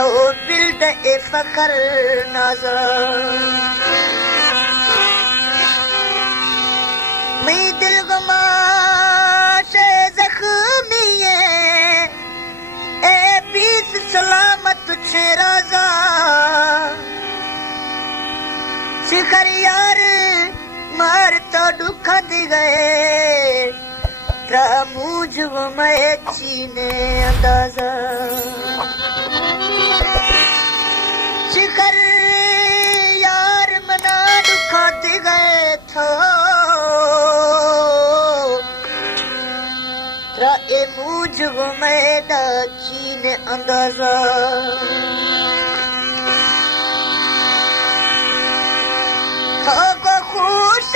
तो build a फकर नजर मैं दिल गुमा से जख्मी है ए बीस सलामत छे राजा शिखर यार मार तो दुख दी गए मुझ मैं चीने अंदाजा शिखर यार मना दुखा दे गए थो ए मुझ मैं चीने अंदाजा तो को खुश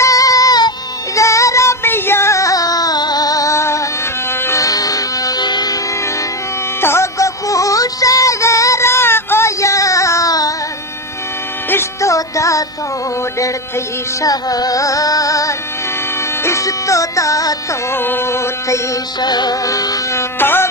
गैर मिया तो डर थई शहर इस तो थई शहर